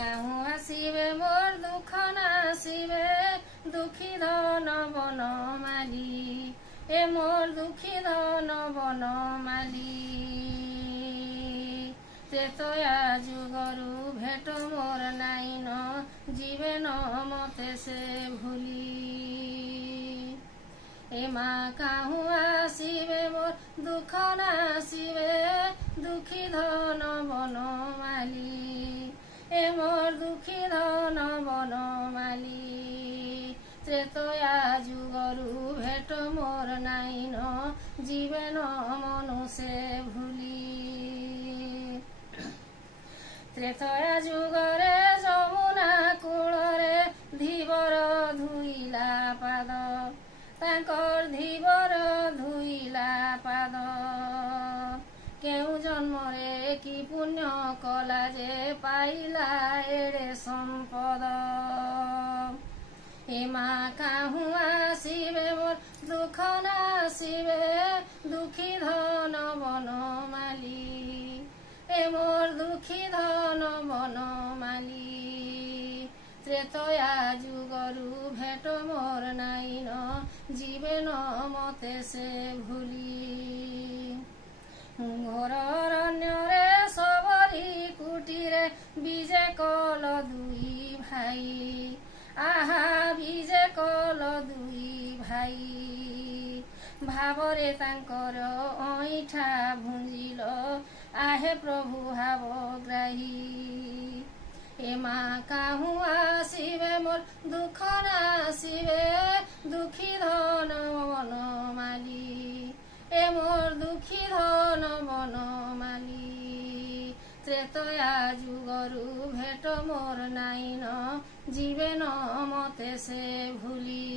কাহু আসিবে মোর দুঃখ নাসিবে দুঃখী ধন বনমালী এ মোর দুঃখী ধন বনমালী ত্রেতয়া যুগরু ভেট মোর নাইন জীবে ন মতে সে ভুলি এ মা কাহু আসিবে মোর দুঃখ নাসিবে দুঃখী ধন বনমালী এ মোর দুঃখী ধন বনমালী ত্রেতয়া যুগরু ভেট মোর নাইন জীবে ন মনুষে ভুলি ত্রেতয়া যুগরে যমুনা কূଳରେ ধীবର ধুইলা ପାଦ ତାଙ୍କର ଧୀବର ଧୁଇଲା ପାଦ କେଉଁ ଜନ୍ମରେ କି ପୁଣ୍ୟ କଲା ଯେ ପାଇଲା ଏଡ଼େ ସମ୍ପଦ ଏ ମା କାହୁଁ ଆସିବେ ମୋର ଦୁଃଖ ନାସିବେ ଦୁଃଖୀ ଧନ ବନମାলী এ মোর দুঃখী ধন বনমালী ত্রেতয়া যুগরু ভেট মোর নাইন জীবে ন মতে সে ভুলি ঘোর অরণ্যরে সবরি কুটিরে বিজে কল দুই ভাই আহা বিজে কল দুই ভাই ভাবরে তাঙ্কর অইঠা ভুঞ্জিল आहे प्रभु हाव ग्राही ए मा काहू आसिबे मोर दुख नासिबे दुखी धन बनमाली ए मोर दुखी धन बनमाली ত্রেতয়া যুগরু ভেট মোর নাইন জীবে ন মতে সে ভুলি।